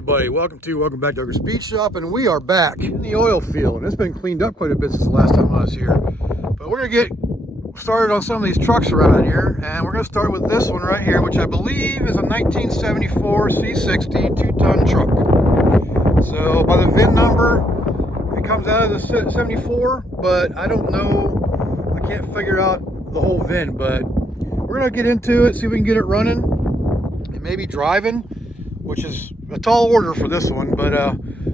everybody, welcome back to Ogre Speed Shop, and we are back in the oil field, and it's been cleaned up quite a bit since the last time I was here. But we're gonna get started on some of these trucks around here, and we're gonna start with this one right here, which I believe is a 1974 C60 2-ton truck. So by the VIN number, it comes out as a 74, but I don't know, I can't figure out the whole VIN, but we're gonna get into it, see if we can get it running and maybe driving, which is a tall order for this one, but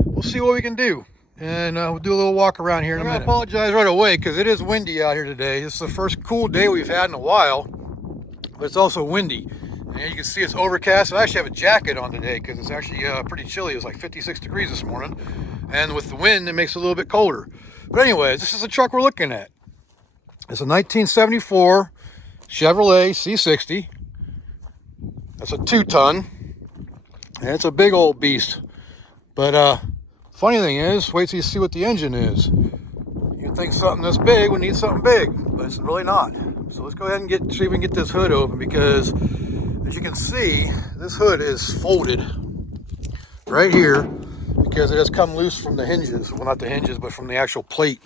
we'll see what we can do. And we'll do a little walk around here in a minute. I apologize right away because it is windy out here today. This is the first cool day we've had in a while, but it's also windy. And you can see it's overcast. I actually have a jacket on today because it's actually pretty chilly. It was like 56 degrees this morning. And with the wind, it makes it a little bit colder. But anyways, this is the truck we're looking at. It's a 1974 Chevrolet C60. That's a 2-ton. And it's a big old beast. But funny thing is, wait till you see what the engine is. You'd think something this big would need something big, but it's really not. So let's go ahead and see if we can get this hood open, because as you can see, this hood is folded right here because it has come loose from the hinges. Well, not the hinges, but from the actual plate.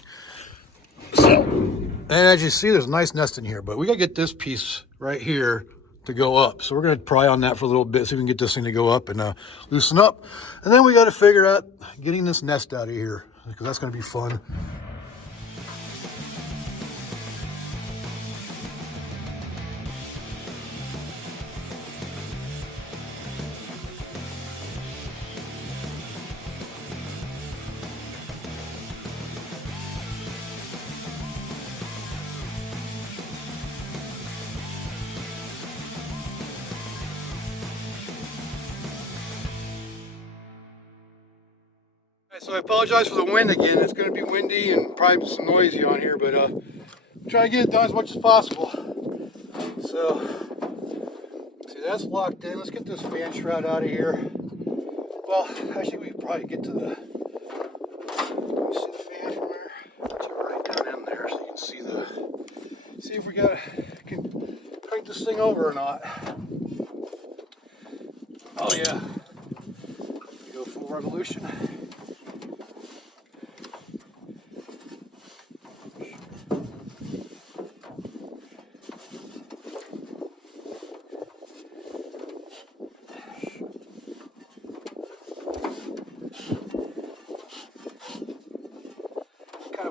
So, and as you see, there's a nice nest in here, but we gotta get this piece right here to go up. So we're going to pry on that for a little bit, see if we can get this thing to go up and loosen up. And then we got to figure out getting this nest out of here, because that's going to be fun. So I apologize for the wind again. It's going to be windy and probably some noisy on here, but try to get it done as much as possible. So, see, that's locked in. Let's get this fan shroud out of here. Well, actually, we can probably get to the, see the fan from there? Get you right down in there so you can see if we can crank this thing over or not. Oh yeah, we go full revolution.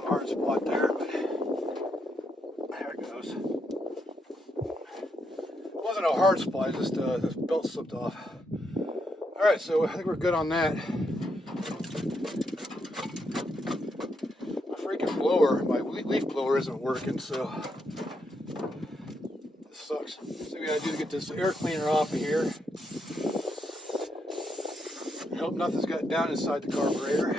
Hard spot there, but there it goes. It wasn't a hard spot, just this belt slipped off. Alright, so I think we're good on that. My freaking blower, my leaf blower isn't working, so this sucks. So we gotta do to get this air cleaner off of here. I hope nothing's got down inside the carburetor.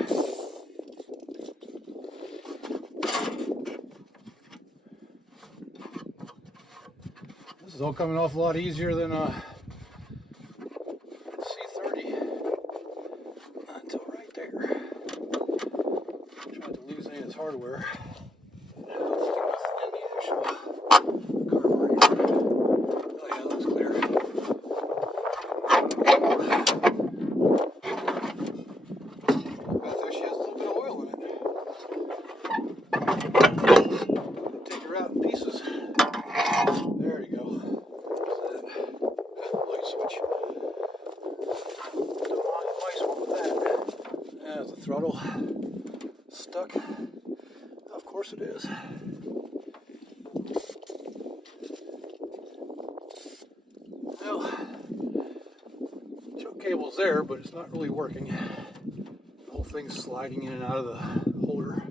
This is all coming off a lot easier than C30. Until right there. Tried to lose any of this hardware. Nothing in the actual carburetor. Oh yeah, that looks clear. That actually has a little bit of oil in it. Take her out in pieces. There you go. Light switch. Nice one with that. There's the throttle stuck. Of course it is. Well, choke cable's there, but it's not really working. The whole thing's sliding in and out of the holder.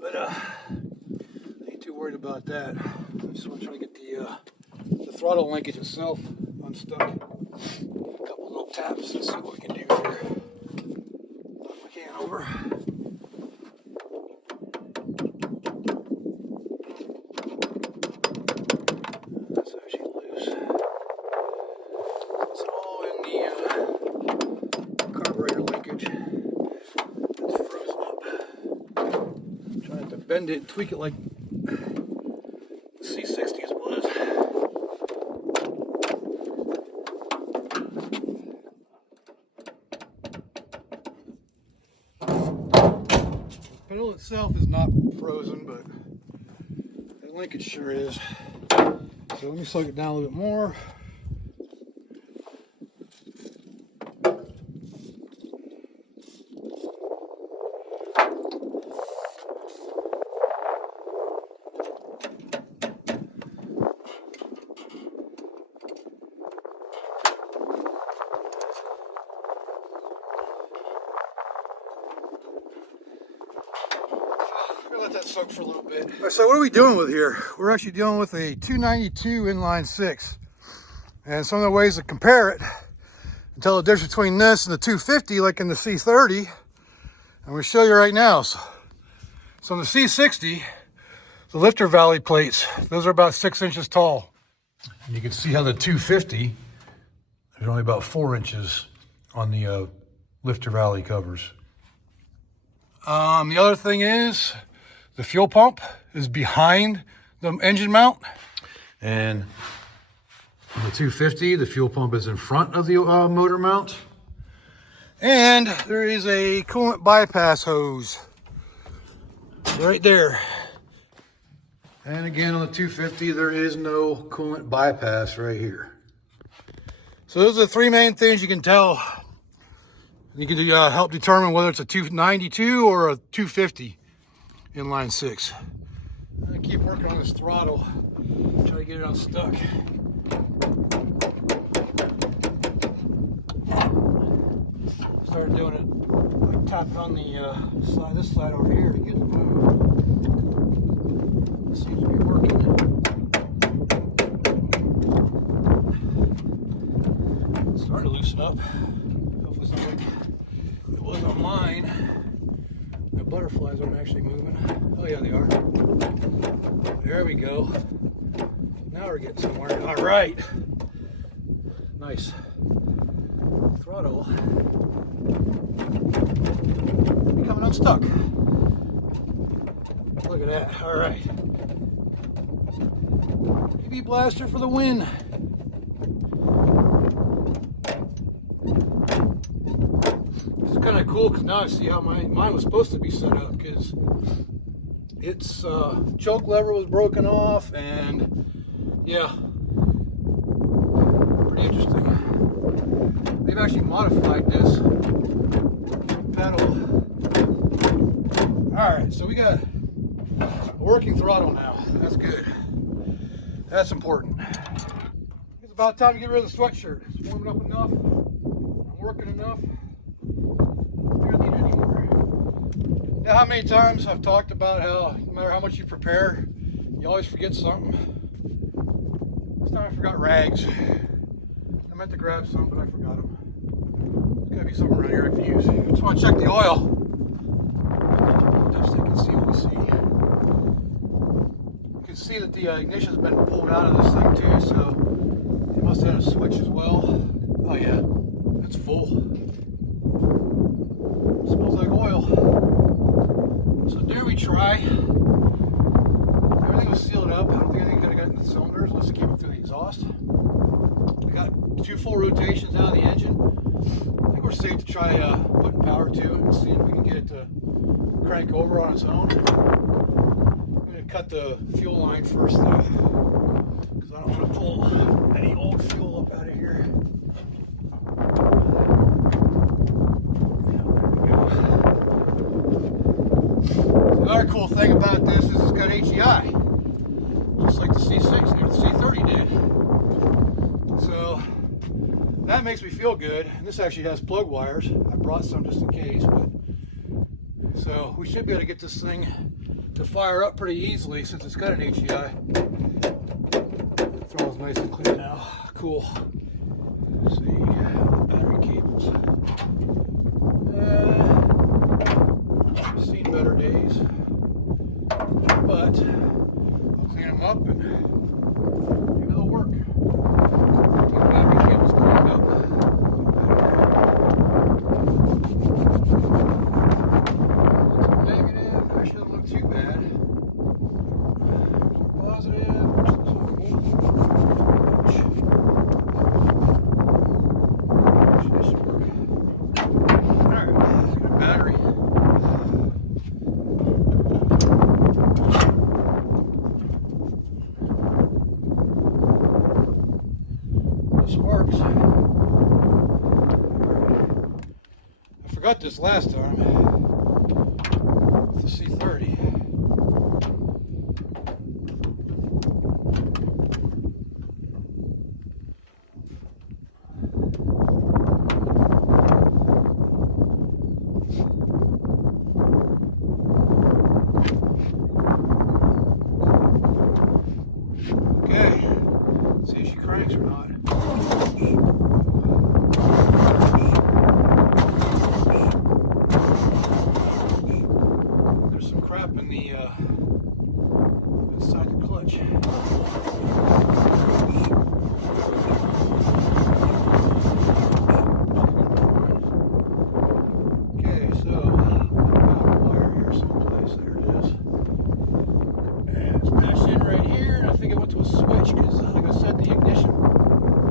But I ain't too worried about that. I just want to try to get the throttle linkage itself unstuck. A couple little taps and see what we can do here. Knock my can over. That's actually loose. It's all in the carburetor linkage. It's frozen up. I'm trying to bend it and tweak it like C60s was. itself is not frozen, but that linkage sure is. So let me slug it down a little bit more. Let that soak for a little bit. So what are we dealing with here? We're actually dealing with a 292 inline 6. And some of the ways to compare it and tell the difference between this and the 250 like in the C30, I'm going to show you right now. So on the C60, the lifter valley plates, those are about 6 inches tall. And you can see how the 250, there's only about 4 inches on the lifter valley covers. The other thing is, the fuel pump is behind the engine mount, and on the 250, the fuel pump is in front of the motor mount, and there is a coolant bypass hose right there. And again, on the 250, there is no coolant bypass right here. So those are the three main things you can tell. You can help determine whether it's a 292 or a 250. Inline 6. I'm gonna keep working on this throttle, try to get it unstuck. Started doing it, I tapped on the slide, this slide over here to get it moved. It seems to be working. It's starting to loosen up. Hopefully it's not like it was on mine. The butterflies aren't actually moving. Oh yeah, they are. There we go. Now we're getting somewhere. All right. Nice. Throttle. Becoming unstuck. Look at that. All right. PB blaster for the win. Kind of cool because now I see how mine was supposed to be set up, because its choke lever was broken off, and yeah, pretty interesting. They've actually modified this pedal. Alright, so we got a working throttle now. That's good. That's important. It's about time to get rid of the sweatshirt. It's warming up enough. I'm working enough. You know how many times I've talked about how no matter how much you prepare, you always forget something. This time I forgot rags. I meant to grab some, but I forgot them. There's gotta be something around here I can use. Just want to check the oil. Just so you can see what we see. You can see that the ignition's been pulled out of this thing too, so it must have had a switch as well. Oh yeah, it's full. It smells like oil. So there we try. Everything was sealed up. I don't think anything could have gotten the cylinders unless it came up through the exhaust. We got 2 full rotations out of the engine. I think we're safe to try putting power to it and see if we can get it to crank over on its own. I'm going to cut the fuel line first though, because I don't want to pull any old fuel up out of here. Another cool thing about this is it's got HEI, just like the C60 or the C30 did. So that makes me feel good. And this actually has plug wires. I brought some just in case, but so we should be able to get this thing to fire up pretty easily since it's got an HEI. The throttle's nice and clear now. Cool. Let's see, battery cables. Seen better days, but I'll clean them up and maybe they'll work. Get the battery cables cleaned up. Negative, actually doesn't look too bad. Positive, which looks like this should work. Alright, let's get a battery. cut this last time with the C30. Okay, see if she cranks or not. There's some crap in the inside the clutch. Okay, so wire here someplace. There it is. And it's patched in right here, and I think it went to a switch because, like I said, the ignition,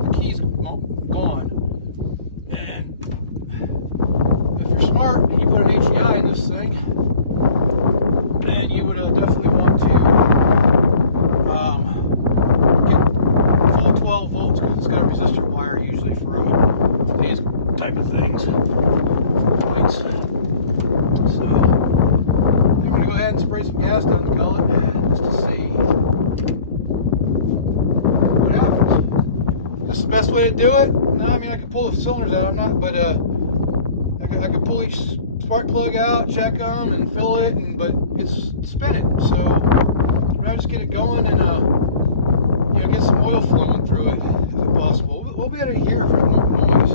the key's gone. And if you're smart and you put an HEI in this thing, then you would definitely want to get full 12 volts because it's got a resistor wire usually for these type of things. Lights. So I'm going to go ahead and spray some gas down the gullet just to see what happens. This is the best way to do it. No, I mean I could pull the cylinders out. I'm not, but I could pull each spark plug out, check them, and fill it, but it's spinning. So I'd just get it going and get some oil flowing through it if possible. We'll be able to hear for noise,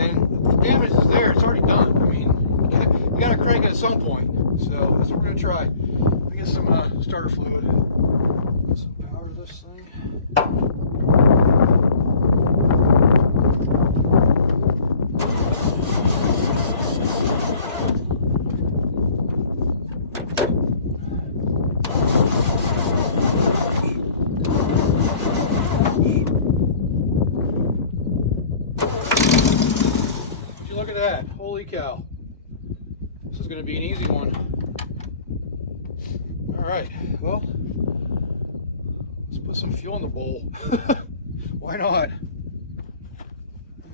and if the damage is there, it's already done. I mean, you got to crank it at some point. So that's what we're gonna try. Let me get some starter fluid. Get some power to this thing. Look at that. Holy cow. This is going to be an easy one. Alright, well, let's put some fuel in the bowl. Why not?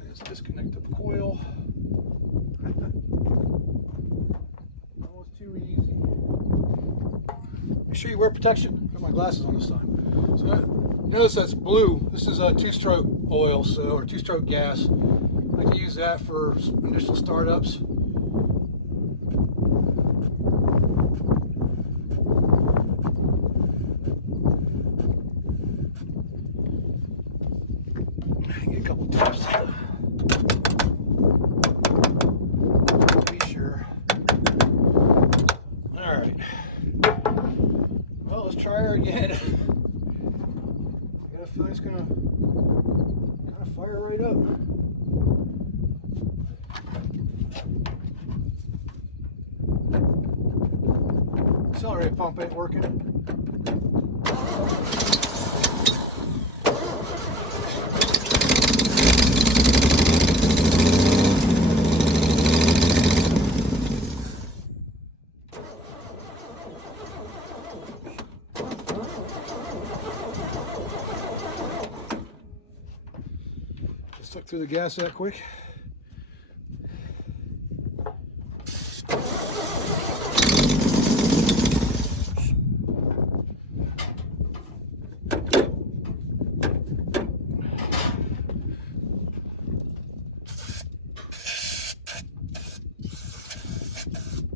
Let's disconnect the coil. That was too easy. Make sure you wear protection. Got my glasses on this time. So notice that's blue. This is a two-stroke oil, or two-stroke gas. I like to use that for initial startups. Get a couple taps. Be sure. All right. Well, let's try her again. I got a feeling it's gonna kind of fire right up. Accelerator pump ain't working. Just took through the gas that quick.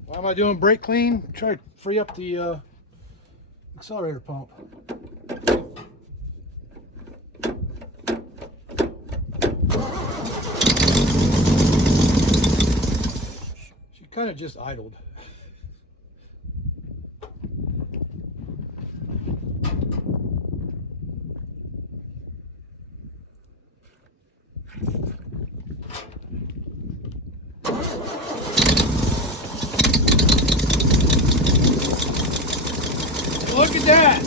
Why am I doing brake clean? Try to free up the accelerator pump. She kind of just idled. Look at that!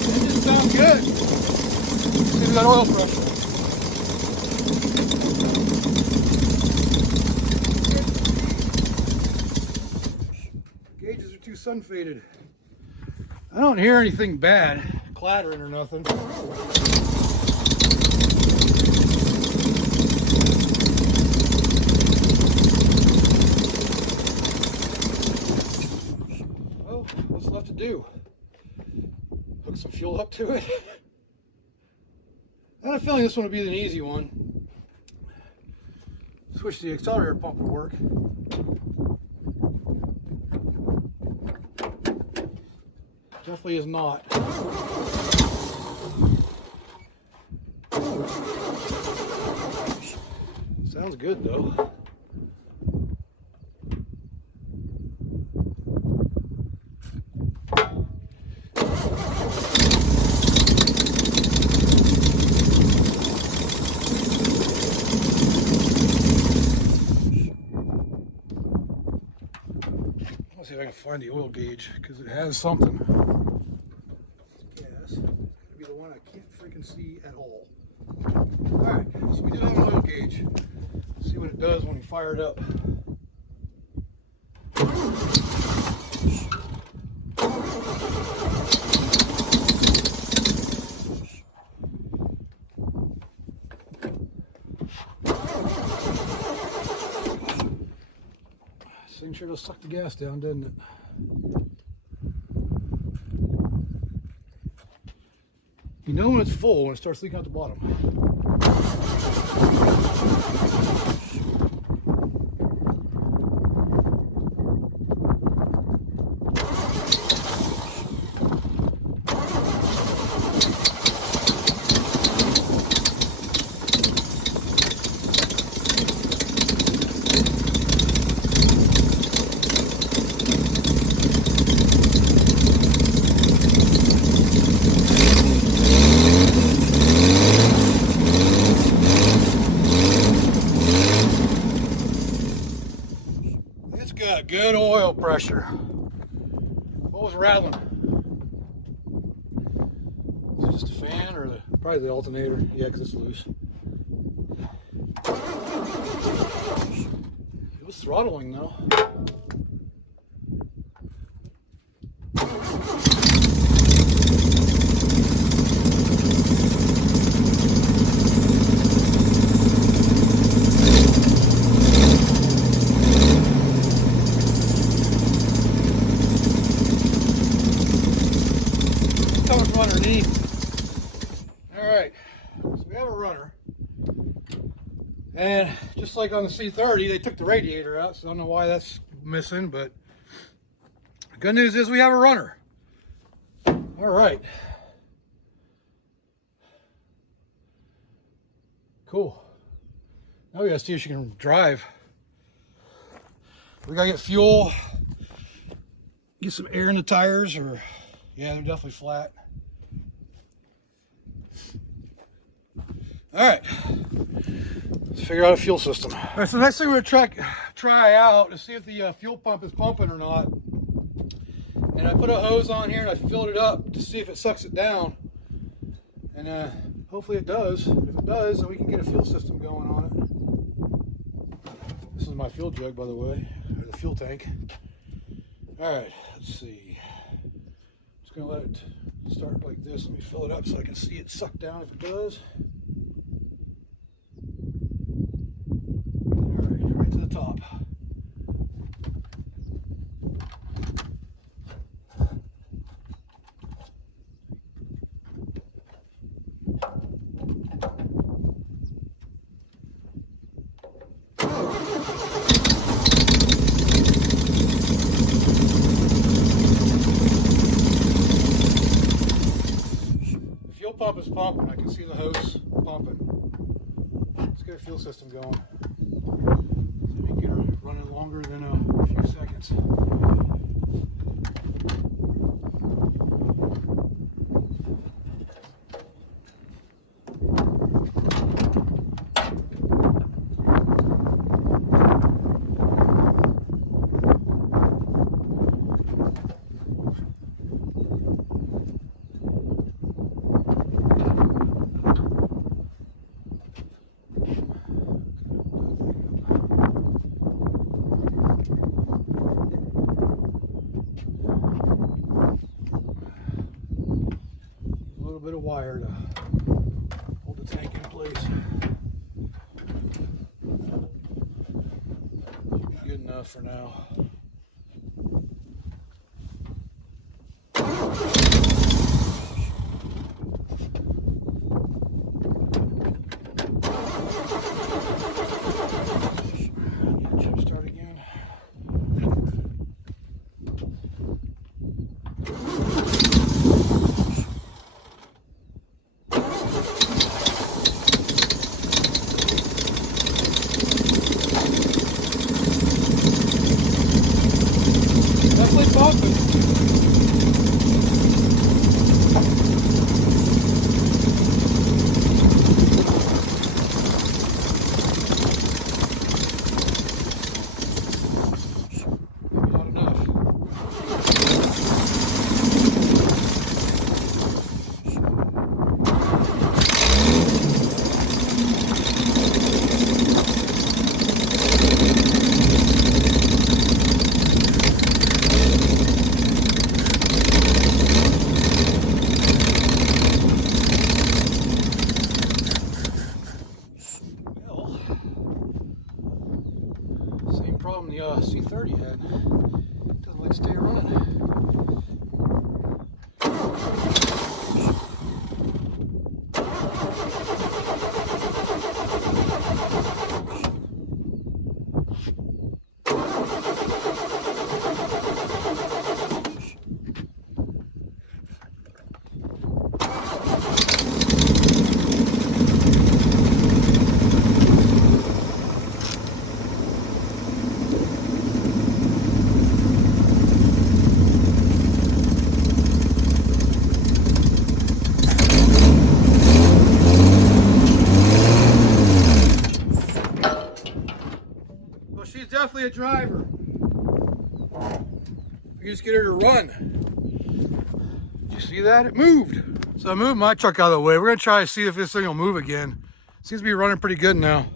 That just sounds good. See, we got oil pressure. Gauges are too sun faded. I don't hear anything bad, clattering or nothing. do. Hook some fuel up to it. I had a feeling this one would be an easy one. Switch the accelerator pump would work. Definitely is not. Sounds good though. Let's see if I can find the oil gauge because it has something. Yes, it's gonna be the one I can't freaking see at all. Alright, so we do have an oil gauge. Let's see what it does when we fire it up. This thing sure does suck the gas down, doesn't it? You know when it's full when it starts leaking out the bottom. Got good oil pressure. What was rattling? Is it just a fan or probably the alternator? Yeah, because it's loose. It was throttling though. Alright, so we have a runner, and just like on the C30 they took the radiator out, so I don't know why that's missing, but the good news is we have a runner. Alright, cool. Now we gotta see if she can drive. We gotta get fuel, get some air in the tires, or yeah, they're definitely flat. All right, let's figure out a fuel system. All right, so the next thing we're gonna try out is see if the fuel pump is pumping or not. And I put a hose on here and I filled it up to see if it sucks it down. And hopefully it does. If it does, then we can get a fuel system going on it. This is my fuel jug, by the way, or the fuel tank. All right, let's see. Just gonna let it start like this. Let me fill it up so I can see it suck down if it does. Right to the top. The fuel pump is pumping. I can see the hose pumping. Let's get a fuel system going. Running longer than a few seconds. Bit of wire to hold the tank in place. Good enough for now. something. Not enough. Same problem the C30 had. Doesn't like to stay running. Well, she's definitely a driver. You just get her to run. Did you see that? It moved. So I moved my truck out of the way. We're gonna try to see if this thing will move again. Seems to be running pretty good now.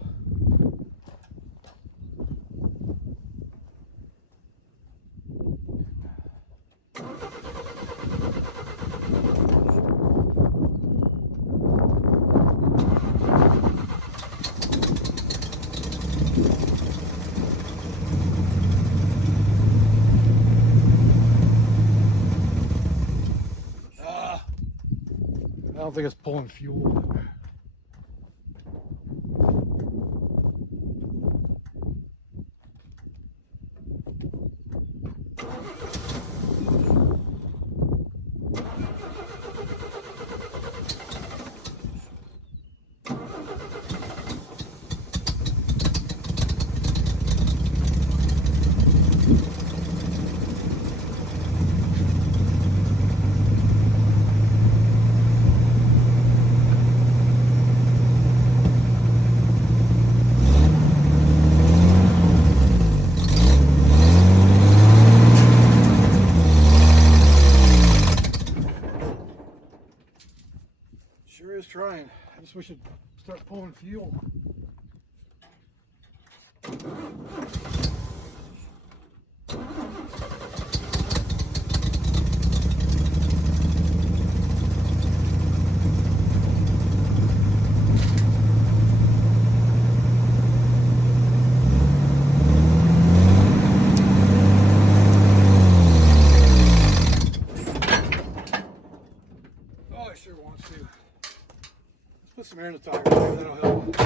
I don't think it's pulling fuel. Sure is trying. I just wish it'd start pulling fuel. Oh, it sure wants to. Put some air in the tires, maybe that'll help.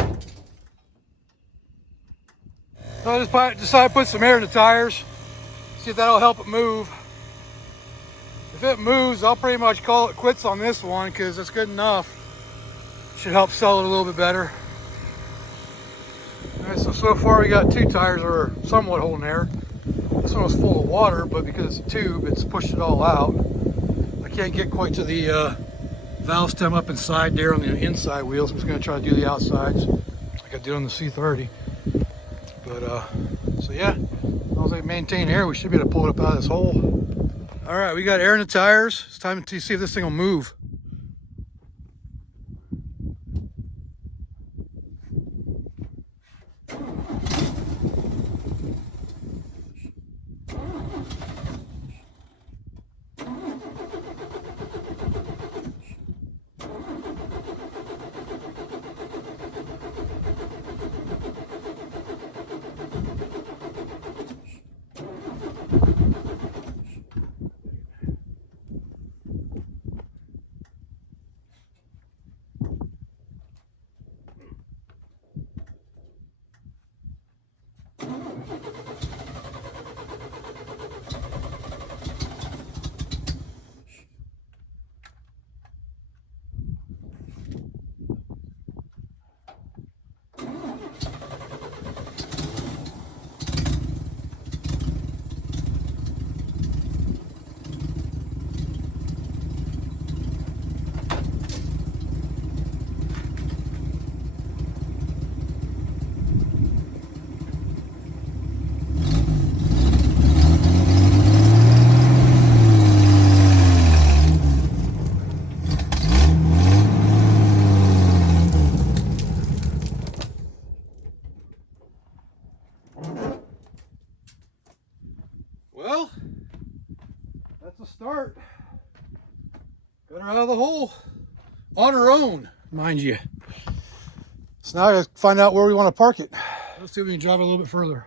So I just decided to put some air in the tires, see if that'll help it move. If it moves, I'll pretty much call it quits on this one because it's good enough. Should help sell it a little bit better. All right, so far we got two tires that are somewhat holding air. This one was full of water, but because it's a tube, it's pushed it all out. I can't get quite to the valve stem up inside there on the inside wheels. I'm just going to try to do the outsides like I did on the C30. But so yeah, as long as I maintain air, we should be able to pull it up out of this hole. All right, we got air in the tires. It's time to see if this thing will move. Well, that's a start. Got her out of the hole on her own, mind you. So now I gotta find out where we want to park it. Let's see if we can drive it a little bit further.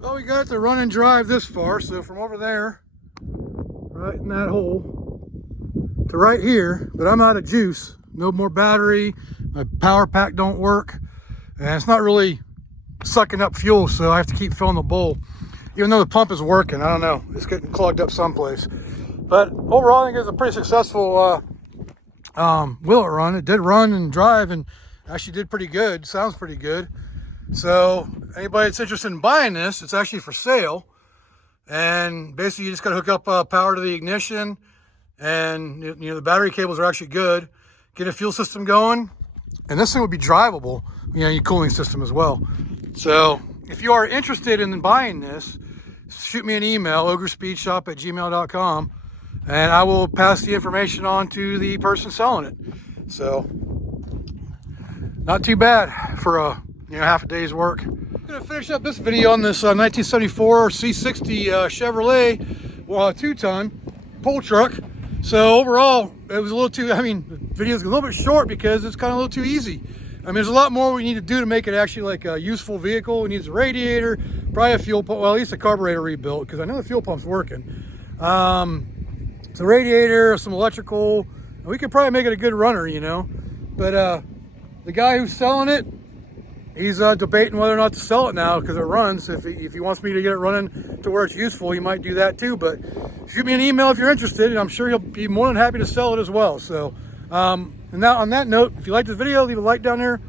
Well, we got to run and drive this far, so from over there, right in that hole, to right here, but I'm out of juice. No more battery, my power pack don't work, and it's not really sucking up fuel, so I have to keep filling the bowl. Even though the pump is working, I don't know, it's getting clogged up someplace. But overall, I think it was a pretty successful wheel run. It did run and drive and actually did pretty good, sounds pretty good. So anybody that's interested in buying this, it's actually for sale. And basically you just got to hook up power to the ignition, and you know the battery cables are actually good. Get a fuel system going, and this thing would be drivable. You know, your cooling system as well. So if you are interested in buying this, shoot me an email, ogresspeedshop@gmail.com, and I will pass the information on to the person selling it. So not too bad for a half a day's work. I'm gonna finish up this video on this 1974 C60 Chevrolet 2-ton pull truck. So overall, it was a little too, the video's a little bit short because it's kind of a little too easy. There's a lot more we need to do to make it actually like a useful vehicle. It needs a radiator, probably a fuel pump, well, at least a carburetor rebuilt, because I know the fuel pump's working. It's a radiator, some electrical. We could probably make it a good runner, But the guy who's selling it, he's debating whether or not to sell it now because it runs. If he wants me to get it running to where it's useful, he might do that too. But shoot me an email if you're interested, and I'm sure he'll be more than happy to sell it as well. So, and now on that note, if you like this video, leave a like down there,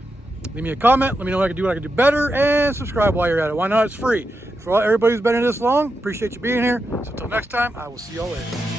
leave me a comment, let me know what I can do better, and subscribe while you're at it. Why not? It's free. For everybody who's been in this long, appreciate you being here. So until next time, I will see y'all later.